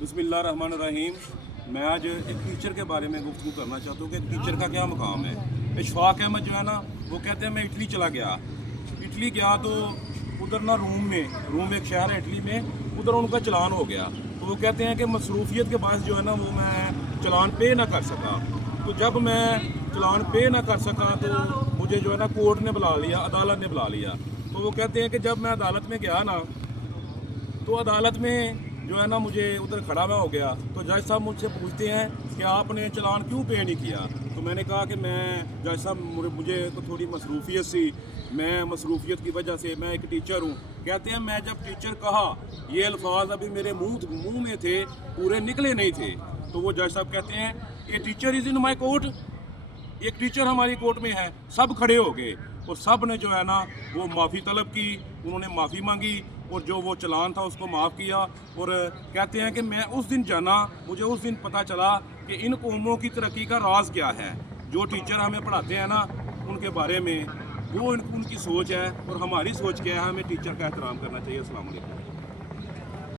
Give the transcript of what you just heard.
बिस्मिल्लाहिर्रहमानिर्रहीम। मैं आज एक टीचर के बारे में गुफ्तगू करना चाहता हूँ कि टीचर का क्या मकाम है। इशफाक अहमद जो है ना, वो कहते हैं मैं इटली चला गया। इटली गया तो उधर ना रूम एक शहर है इटली में, उधर उनका चलान हो गया। तो वो कहते हैं कि मसरूफियत के बायस जो है ना वो मैं चलान पे ना कर सका। तो जब मैं चलान पे ना कर सका तो मुझे जो है ना कोर्ट ने बुला लिया, अदालत ने बुला लिया। तो वो कहते हैं कि जब मैं अदालत में गया ना, तो अदालत में जो है ना मुझे उधर खड़ा मैं हो गया। तो जज साहब मुझसे पूछते हैं कि आपने चलान क्यों पे नहीं किया। तो मैंने कहा कि मैं जज साहब मुझे तो थोड़ी मसरूफियत सी, मैं मसरूफियत की वजह से मैं एक टीचर हूँ। कहते हैं मैं जब टीचर कहा, ये अल्फाज अभी मेरे मुंह में थे, पूरे निकले नहीं थे। तो वो जज साहब कहते हैं ये teacher is in my court, एक टीचर हमारी कोर्ट में है। सब खड़े हो गए और सब ने जो है ना वो माफ़ी तलब की, उन्होंने माफ़ी मांगी और जो वो चलान था उसको माफ़ किया। और कहते हैं कि मैं उस दिन जाना, मुझे उस दिन पता चला कि इन कौमों की तरक्की का राज क्या है। जो टीचर हमें पढ़ाते हैं ना, उनके बारे में वो उनकी सोच है और हमारी सोच क्या है। हमें टीचर का एहतराम करना चाहिए। अस्सलाम वालेकुम।